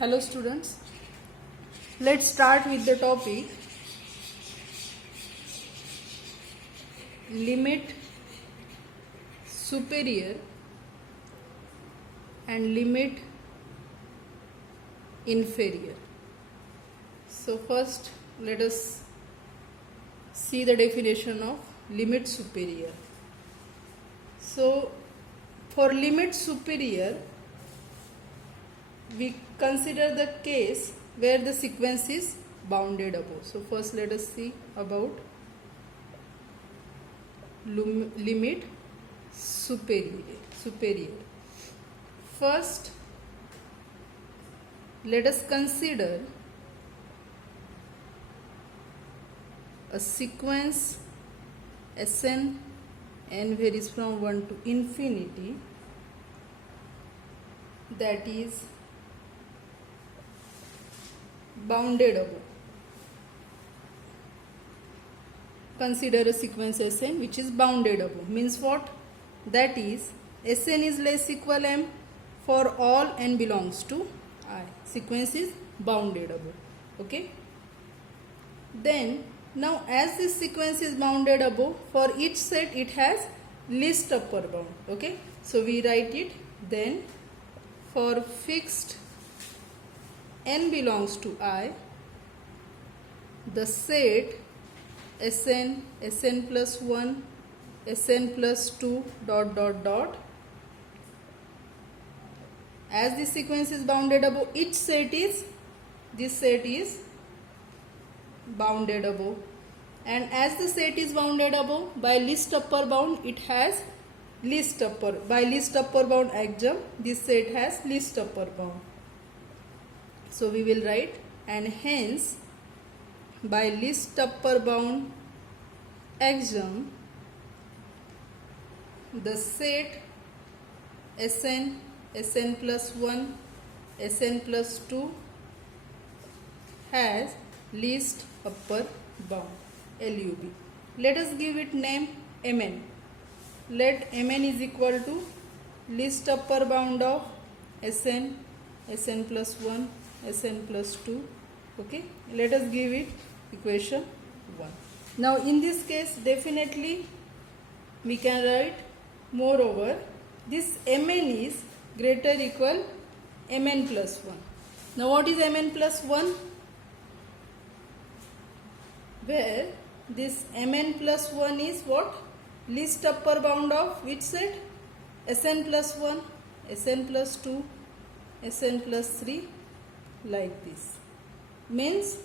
Hello students, let's start with the topic limit superior and limit inferior. So first let us see the definition of limit superior. So for limit superior we consider the case where the sequence is bounded above. So first let us see about limit superior. First let us consider a sequence Sn, n varies from 1 to infinity, that is bounded above. Consider a sequence Sn which is bounded above. Means what? That is Sn is less equal m for all n belongs to I. Sequence is bounded above. Okay. Then now as this sequence is bounded above, for each set it has least upper bound. Okay. So we write it then for fixed n belongs to I, the set Sn, Sn plus 1, Sn plus 2 dot. As this sequence is bounded above, each set is, this set is bounded above, and as the set is bounded above by least upper bound, it has least upper, by least upper bound axiom this set has least upper bound. So we will write, and hence by least upper bound axiom the set Sn, Sn plus 1, Sn plus 2 has least upper bound, LUB. Let us give it name Mn. Let Mn is equal to least upper bound of Sn, Sn plus 1, Sn plus 2. Okay. Let us give it equation 1. Now in this case definitely we can write, moreover this Mn is greater equal Mn plus 1. Now what is Mn plus 1? Where this Mn plus 1 is what? Least upper bound of which set? Sn plus 1, Sn plus 2, Sn plus 3, like this. Means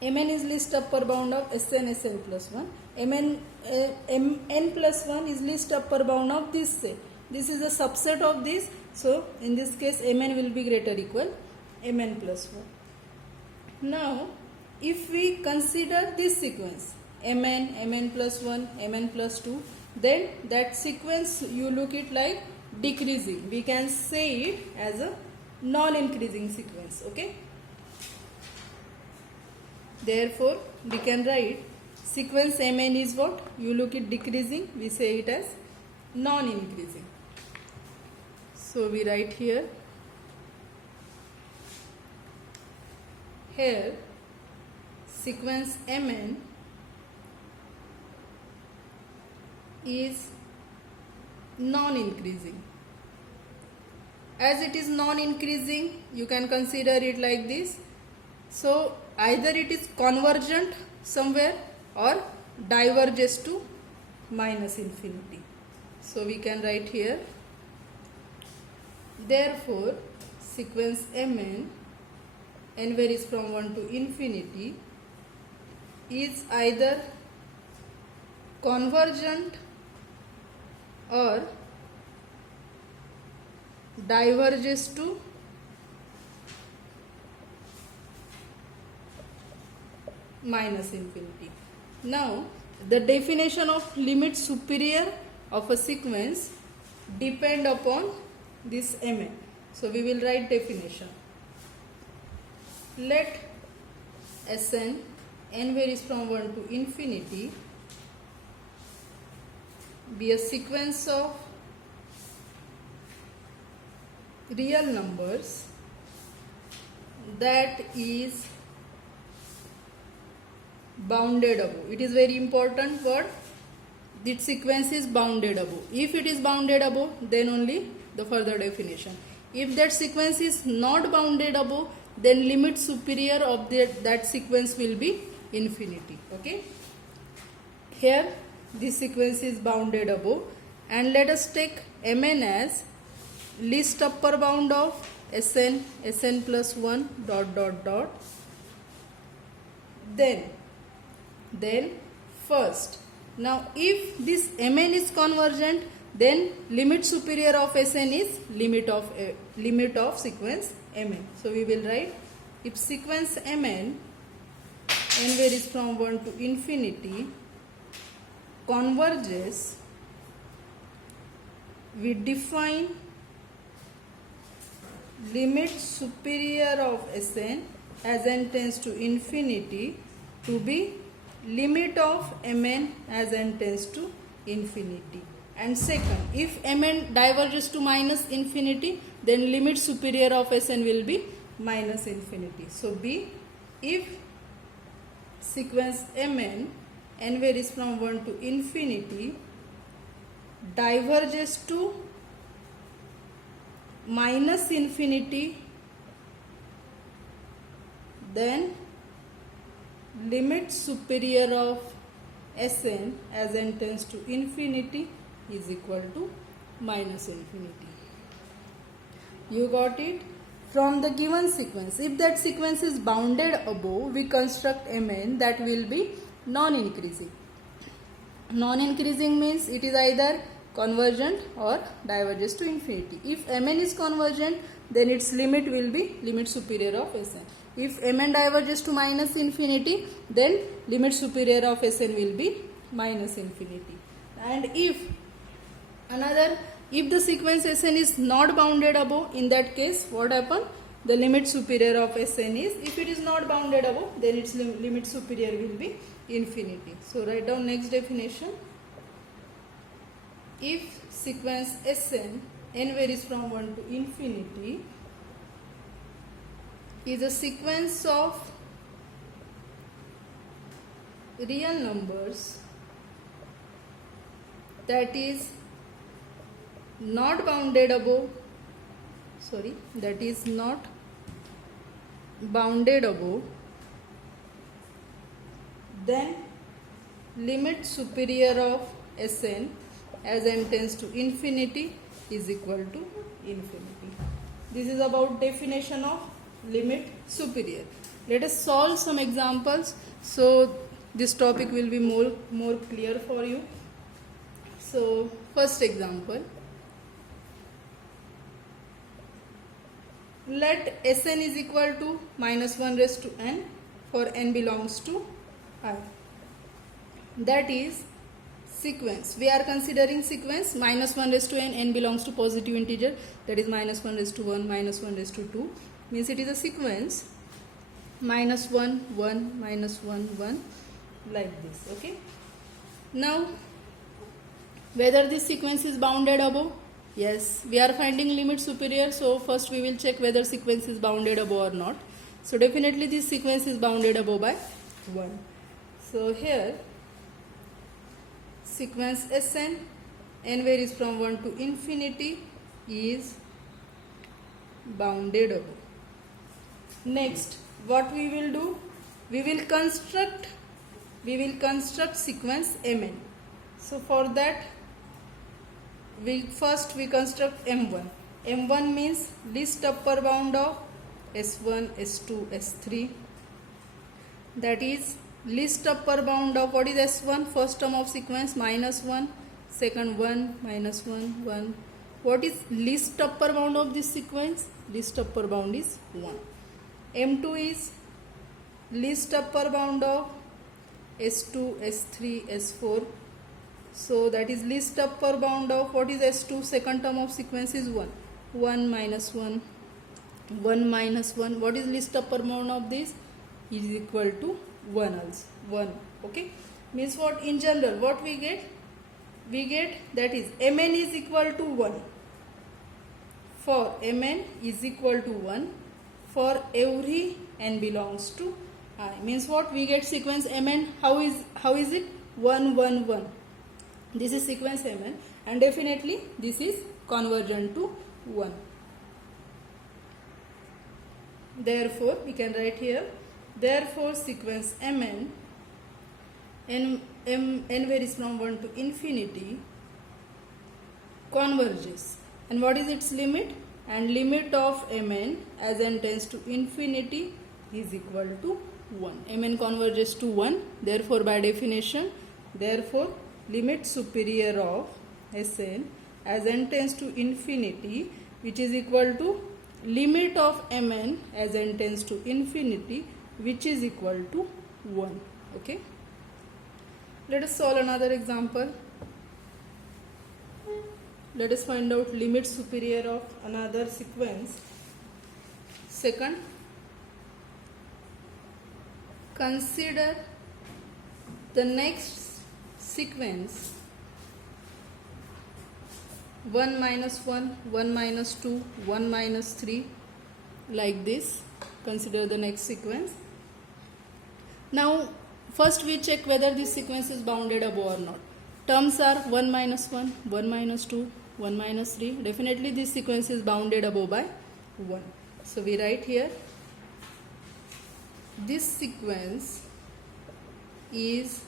Mn is least upper bound of Sn, Sn plus 1. Mn plus 1 is least upper bound of this set. This is a subset of this. So in this case Mn will be greater equal Mn plus 1. Now if we consider this sequence Mn plus 1, Mn plus 2, then that sequence you look it like decreasing. We can say it as a non-increasing sequence. Okay. Therefore we can write sequence Mn is what? You look it decreasing, we say it as non-increasing. So we write here sequence Mn is non-increasing. As it is non-increasing, you can consider it like this. So either it is convergent somewhere or diverges to minus infinity. So we can write here, therefore sequence Mn, n varies from 1 to infinity, is either convergent or diverges to minus infinity. Now the definition of limit superior of a sequence depend upon this Mn. So we will write definition. Let Sn, n varies from 1 to infinity, be a sequence of real numbers that is bounded above. It is very important word. This sequence is bounded above. If it is bounded above, then only the further definition. If that sequence is not bounded above, then limit superior of that sequence will be infinity. Okay. Here this sequence is bounded above, and let us take Mn as least upper bound of Sn plus 1 dot dot dot. Then first, now if this Mn is convergent, then limit superior of Sn is limit of sequence Mn. So we will write, if sequence Mn, n varies from 1 to infinity, converges, we define limit superior of Sn as n tends to infinity to be limit of Mn as n tends to infinity. And second, if Mn diverges to minus infinity, then limit superior of Sn will be minus infinity. So B, if sequence Mn, n varies from 1 to infinity, diverges to minus infinity, then limit superior of Sn as n tends to infinity is equal to minus infinity. You got it? From the given sequence, if that sequence is bounded above, we construct Mn that will be non-increasing. Non-increasing means it is either convergent or diverges to infinity. If Mn is convergent, then its limit will be limit superior of Sn. If Mn diverges to minus infinity, then limit superior of Sn will be minus infinity. And if the sequence Sn is not bounded above, in that case what happen? The limit superior of Sn is, if it is not bounded above, then its limit superior will be infinity. So write down next definition. If sequence Sn, n varies from 1 to infinity, is a sequence of real numbers that is not bounded above, then limit superior of Sn as n tends to infinity is equal to infinity. This is about definition of limit superior. Let us solve some examples so this topic will be more clear for you. So first example, let Sn is equal to minus 1 raised to n for n belongs to I. That is sequence. We are considering sequence minus 1 raised to n belongs to positive integer, that is minus 1 raised to 1, minus 1 raised to 2. Means it is a sequence minus 1, 1, minus 1, 1 like this. Okay. Now whether this sequence is bounded above? Yes, we are finding limit superior, so first we will check whether sequence is bounded above or not. So definitely this sequence is bounded above by 1. So here sequence Sn, n varies from 1 to infinity, is bounded above. Next, what we will do? We will construct sequence Mn. So for that, we construct M1. M1 means least upper bound of S1, S2, S3. That is least upper bound of what is S1? First term of sequence minus 1, second 1, minus 1, 1. What is least upper bound of this sequence? Least upper bound is 1. M2 is least upper bound of S2, S3, S4. So that is least upper bound of what is S2? Second term of sequence is 1. 1 minus 1, 1 minus 1. What is least upper bound of this? Is equal to 1 also. 1. Okay. Means what? In general, what we get? We get that is Mn is equal to 1. For Mn is equal to 1. for every n belongs to I. Means what? We get sequence Mn. How is it? 1 1 1. This is sequence Mn, and definitely this is convergent to 1. Therefore we can write here, therefore sequence Mn, n varies from 1 to infinity, converges. And what is its limit? And limit of Mn as n tends to infinity is equal to 1. Mn converges to 1. Therefore by definition, therefore limit superior of Sn as n tends to infinity, which is equal to limit of Mn as n tends to infinity, which is equal to 1. Okay. Let us solve another example. Let us find out limit superior of another sequence. Second, consider the next sequence 1 minus 1, 1 minus 2, 1 minus 3, like this. Consider the next sequence. Now first we check whether this sequence is bounded above or not. Terms are 1 minus 1, 1 minus 2, 1 minus 3. Definitely this sequence is bounded above by 1. So we write here, this sequence is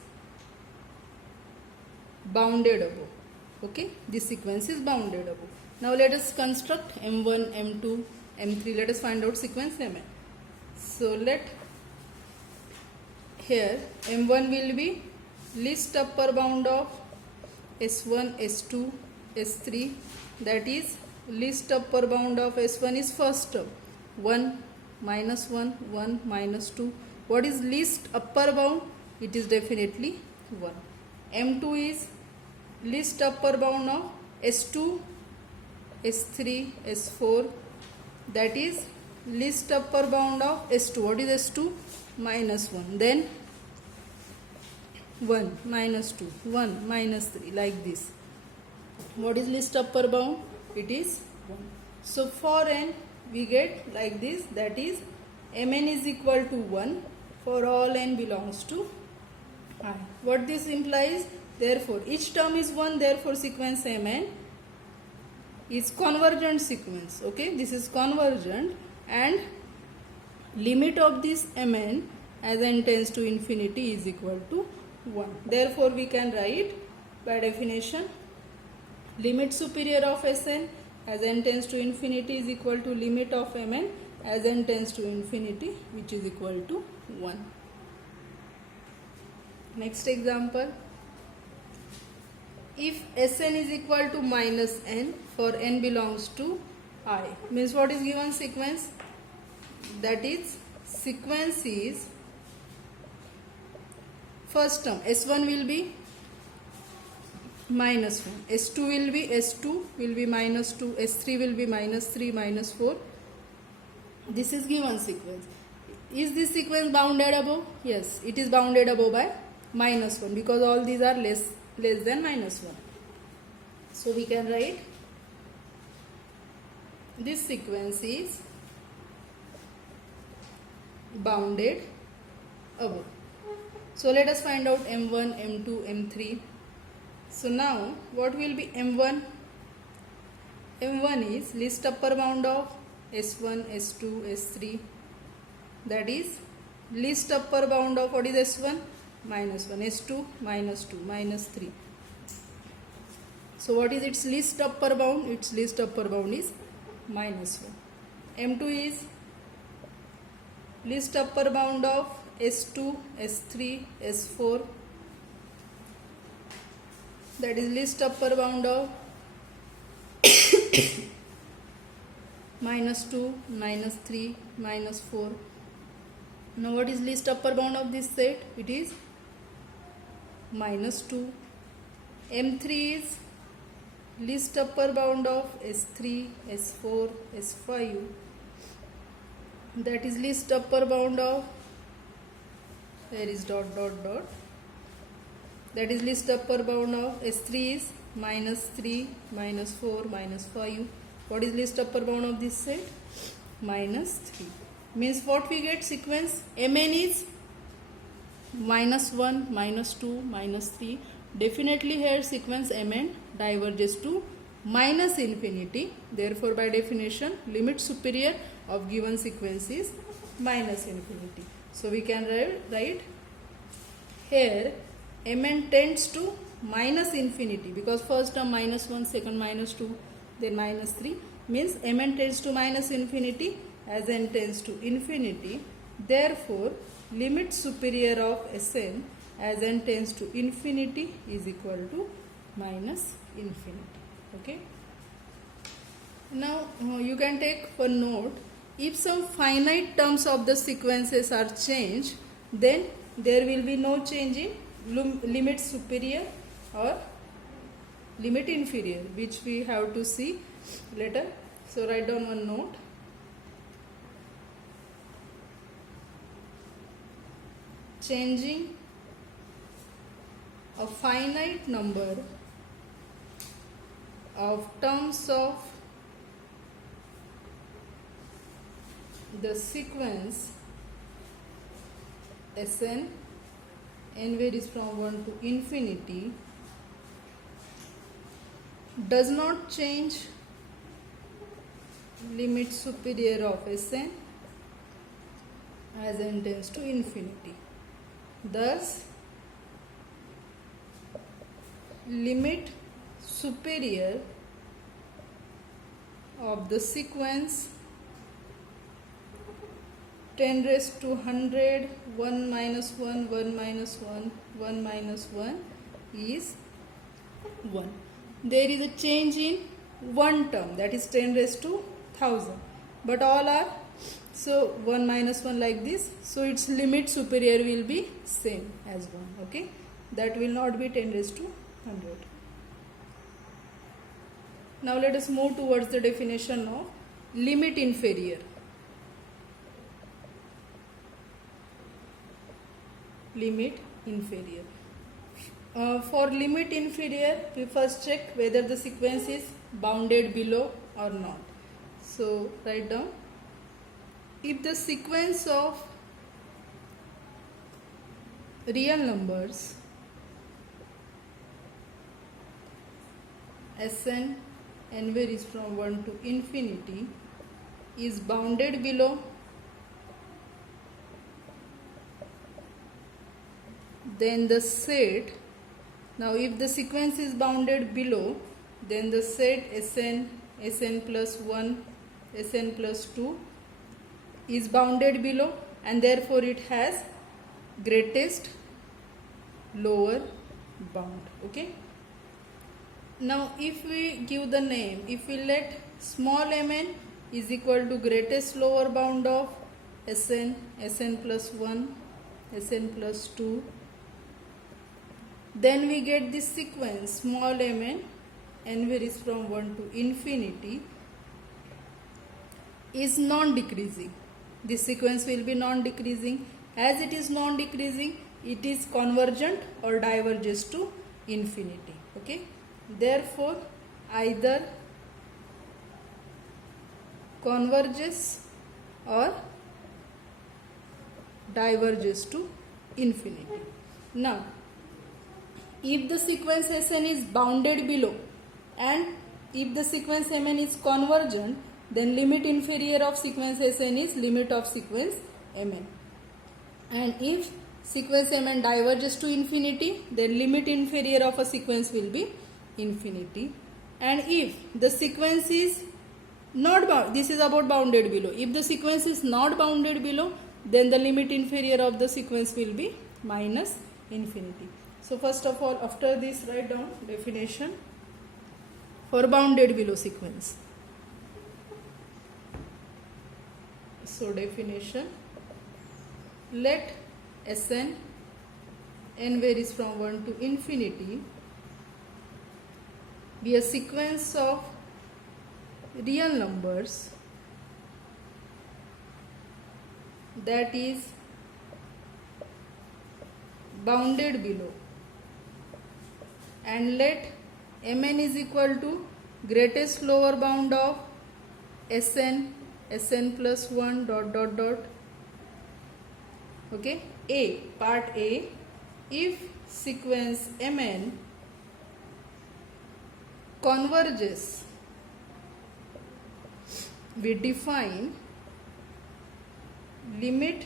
bounded above. Okay, this sequence is bounded above. Now let us construct M1, M2, M3. Let us find out sequence Mn. So let here M1 will be least upper bound of S1, S2, S3. That is, least upper bound of S1 is first term, 1 minus 1, 1 minus 2. What is least upper bound? It is definitely 1. M2 is least upper bound of S2, S3, S4. That is least upper bound of S2. What is S2? Minus 1. Then 1 minus 2, 1 minus 3, like this. What is least upper bound? It is 1. So for n we get like this, that is Mn is equal to 1 for all n belongs to I. What this implies? Therefore each term is 1, therefore sequence Mn is convergent sequence. Okay, this is convergent, and limit of this Mn as n tends to infinity is equal to 1. Therefore we can write by definition, limit superior of Sn as n tends to infinity is equal to limit of Mn as n tends to infinity, which is equal to 1. Next example, if Sn is equal to minus n for n belongs to I, means what is given sequence? That is, sequence is first term S1 will be minus 1, S2 will be minus 2, S3 will be minus 3, minus 4. This is given sequence. Is this sequence bounded above? Yes, it is bounded above by minus 1, because all these are less than minus 1. So we can write this sequence is bounded above. So let us find out M1, M2, M3. So now what will be M1? M1 is least upper bound of S1, S2, S3. That is least upper bound of what is S1? Minus 1, S2, minus 2, minus 3. So what is its least upper bound? Its least upper bound is minus 1. M2 is least upper bound of S2, S3, S4. That is least upper bound of minus 2, minus 3, minus 4. Now what is least upper bound of this set? It is minus 2. M3 is least upper bound of S3, S4, S5. That is least upper bound of, there is dot dot dot. That is least upper bound of S3 is minus 3, minus 4, minus 5. What is least upper bound of this set? Minus 3. means what we get sequence mn is -1, -2, -3. Definitely here sequence mn diverges to minus infinity. Therefore by definition limit superior of given sequence is minus infinity. So we can write here mn tends to minus infinity because first term -1, second -2, then -3, means mn tends to minus infinity as n tends to infinity. Therefore limit superior of Sn as n tends to infinity is equal to minus infinity. Okay. Now you can take one note. If some finite terms of the sequences are changed, then there will be no change in limit superior or limit inferior, which we have to see later. So write down one note. Changing a finite number of terms of the sequence Sn, n varies from 1 to infinity, does not change limit superior of Sn as n tends to infinity. Thus limit superior of the sequence 10 raised to 100, 1 minus 1, 1 minus 1, 1 minus 1 is 1. There is a change in one term, that is 10 raised to 1000, but all are so 1 minus 1 like this, so its limit superior will be same as 1. Okay, that will not be 10 raised to 100. Now let us move towards the definition of limit inferior. Limit inferior. For limit inferior, we first check whether the sequence is bounded below or not. So write down, if the sequence of real numbers Sn, n varies from 1 to infinity, is bounded below then the set, now if the sequence is bounded below, then the set Sn, Sn plus 1, Sn plus 2 is bounded below, and therefore it has greatest lower bound. Okay. Now if we give the name, if we let small mn is equal to greatest lower bound of Sn, Sn plus 1, Sn plus 2, then we get this sequence small mn, n varies from 1 to infinity, is non-decreasing. This sequence will be non-decreasing. As it is non-decreasing, it is convergent or diverges to infinity. Okay. Therefore either converges or diverges to infinity. Now if the sequence Sn is bounded below and if the sequence Mn is convergent, then limit inferior of sequence Sn is limit of sequence Mn. And if sequence Mn diverges to infinity, then limit inferior of a sequence will be infinity. And if the sequence is not bound, this is about bounded below, if the sequence is not bounded below, then the limit inferior of the sequence will be minus infinity. So first of all, after this write down definition for bounded below sequence. So definition, let Sn, n varies from 1 to infinity, be a sequence of real numbers that is bounded below, and let Mn is equal to greatest lower bound of Sn, Sn plus 1 dot dot dot. Okay, A, part A, if sequence Mn converges, we define limit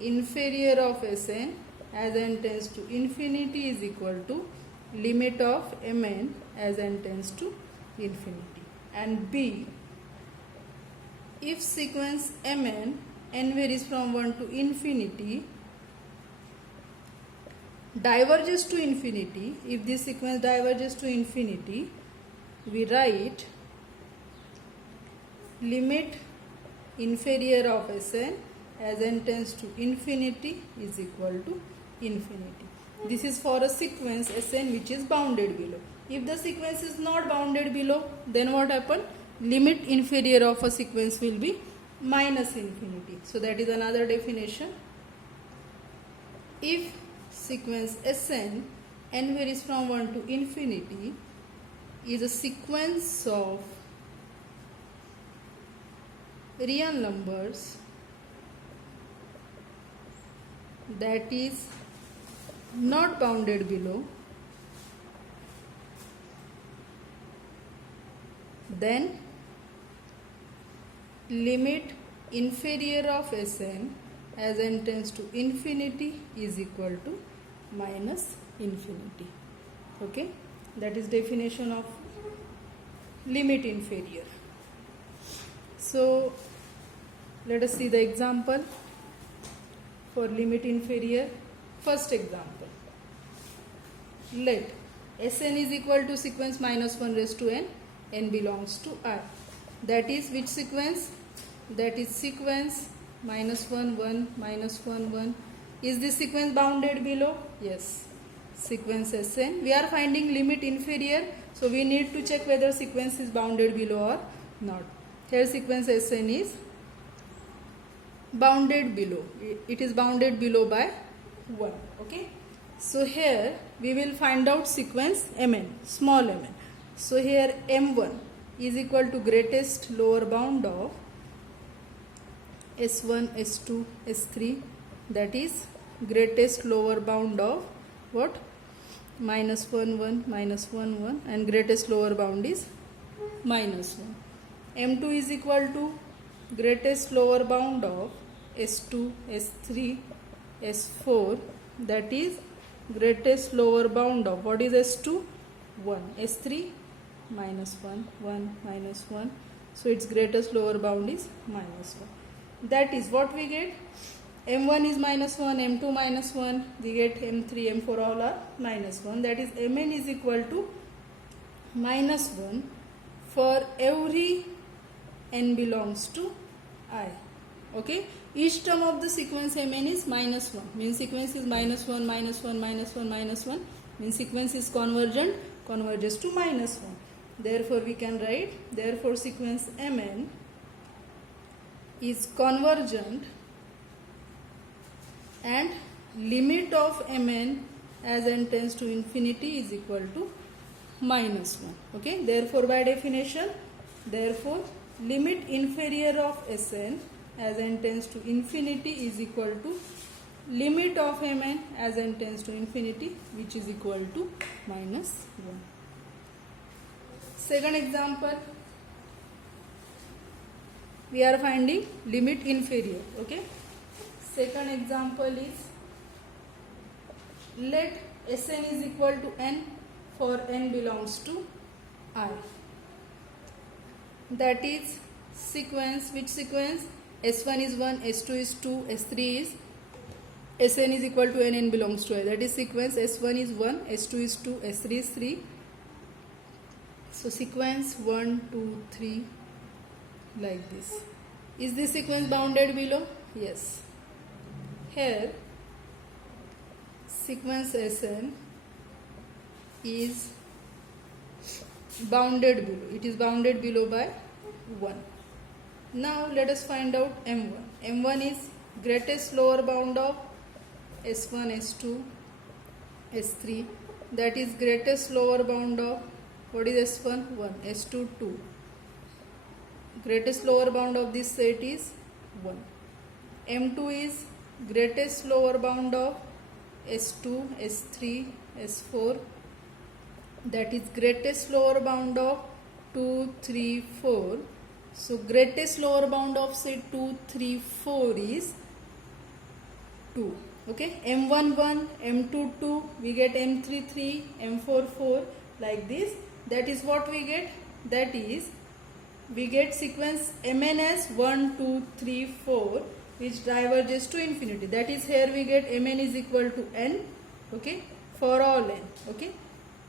inferior of Sn as n tends to infinity is equal to limit of Mn as n tends to infinity. And B, if sequence Mn n varies from 1 to infinity diverges to infinity, if this sequence diverges to infinity, we write limit inferior of Sn as n tends to infinity is equal to infinity. This is for a sequence Sn which is bounded below. If the sequence is not bounded below, then what happen? Limit inferior of a sequence will be minus infinity. So that is another definition. If sequence Sn n varies from 1 to infinity is a sequence of real numbers that is not bounded below, then limit inferior of Sn as n tends to infinity is equal to minus infinity. Okay, that is definition of limit inferior. So let us see the example for limit inferior. First example, let Sn is equal to sequence minus 1 raised to n, n belongs to I. That is which sequence? That is sequence minus 1 1 minus 1 1. Is this sequence bounded below? Yes. Sequence Sn. We are finding limit inferior, so we need to check whether sequence is bounded below or not. Here sequence Sn is bounded below. It is bounded below by 1. Okay. So here we will find out sequence Mn, small mn. So here M1 is equal to greatest lower bound of S1, S2, S3, that is greatest lower bound of what? Minus 1, 1, minus 1, 1, and greatest lower bound is minus 1. M2 is equal to greatest lower bound of S2, S3, S4, that is greatest lower bound of what is S2? 1, S3, minus 1, 1, minus 1. So its greatest lower bound is minus 1. That is what we get. M1 is minus 1, M2 minus 1, we get M3, M4 all are minus 1. That is Mn is equal to minus 1 for every n belongs to I. Okay. Each term of the sequence Mn is minus 1. Means sequence is minus 1, minus 1, minus 1, minus 1. Means sequence is convergent, converges to minus 1. Therefore we can write, therefore sequence Mn is convergent and limit of Mn as n tends to infinity is equal to minus 1. Okay. Therefore by definition, therefore limit inferior of Sn as n tends to infinity is equal to limit of Mn as n tends to infinity, which is equal to minus 1. Second example, we are finding limit inferior. Okay. Second example is let Sn is equal to n for n belongs to I. That is sequence, which sequence? S1 is 1, S2 is 2, S3 is Sn is equal to n, n belongs to I. That is sequence S1 is 1, S2 is 2, S3 is 3. So sequence 1, 2, 3 like this. Is this sequence bounded below? Yes. Here sequence Sn is bounded below. It is bounded below by 1. Now let us find out M1. M1 is greatest lower bound of S1, S2, S3. That is greatest lower bound of what is S1? 1, S2, 2. greatest lower bound of this set is 1. M2 is greatest lower bound of S2, S3, S4, that is greatest lower bound of 2, 3, 4. So greatest lower bound of set 2, 3, 4 is 2. Okay, M11, M22, we get M33, M44, like this. That is what we get. That is, we get sequence Mn as 1, 2, 3, 4, which diverges to infinity. That is, here we get Mn is equal to n. Okay, for all n. Okay,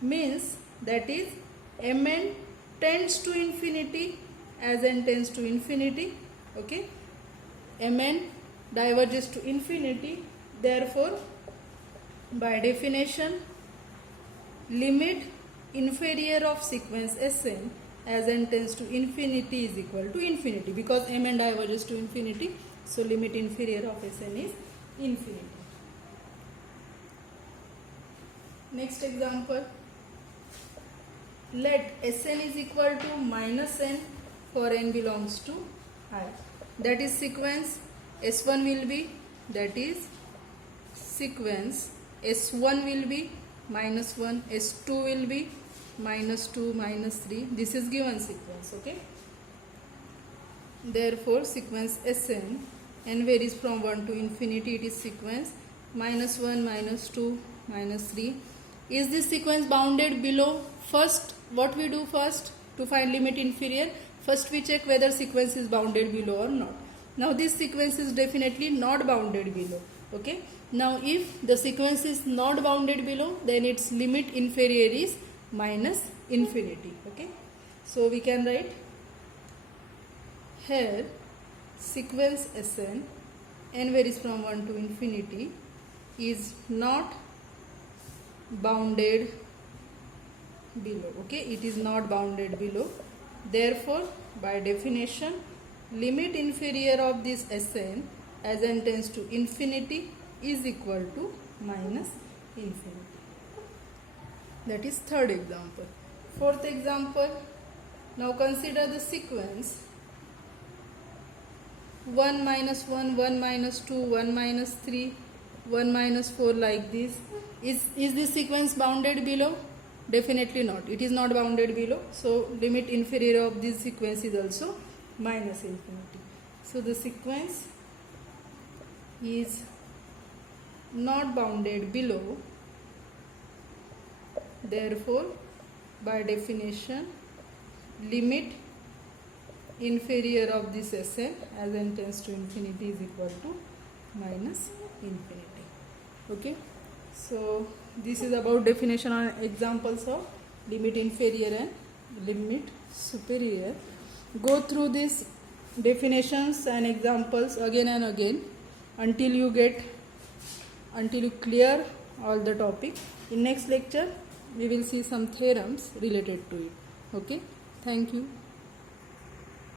means that is Mn tends to infinity as n tends to infinity. Okay, Mn diverges to infinity. Therefore, by definition, limit inferior of sequence Sn as n tends to infinity is equal to infinity, because Mn diverges to infinity. So limit inferior of Sn is infinity. Next example. Let Sn is equal to minus n for n belongs to I. That is, sequence S1 will be, that is sequence S1 will be minus 1, S2 will be minus 2, minus 3. This is given sequence. Okay. Therefore, sequence Sn, n varies from 1 to infinity. It is sequence minus 1, minus 2, minus 3. Is this sequence bounded below? First, what we do first to find limit inferior? First we check whether sequence is bounded below or not. Now this sequence is definitely not bounded below. Okay. Now if the sequence is not bounded below, then its limit inferior is minus infinity. Okay. So we can write here sequence Sn, n varies from 1 to infinity, is not bounded below. Okay, it is not bounded below. Therefore, by definition, limit inferior of this Sn as n tends to infinity is equal to minus infinity. That is third example. Fourth example. Now consider the sequence 1 minus 1, 1 minus 2, 1 minus 3, 1 minus 4, like this. Is this sequence bounded below? Definitely not. It is not bounded below. So limit inferior of this sequence is also minus infinity. So the sequence is not bounded below. Therefore, by definition, limit inferior of this Sn as n tends to infinity is equal to minus infinity. Okay. So this is about definition and examples of limit inferior and limit superior. Go through these definitions and examples again and again until you clear all the topic. In next lecture we will see some theorems related to it. Okay. Thank you.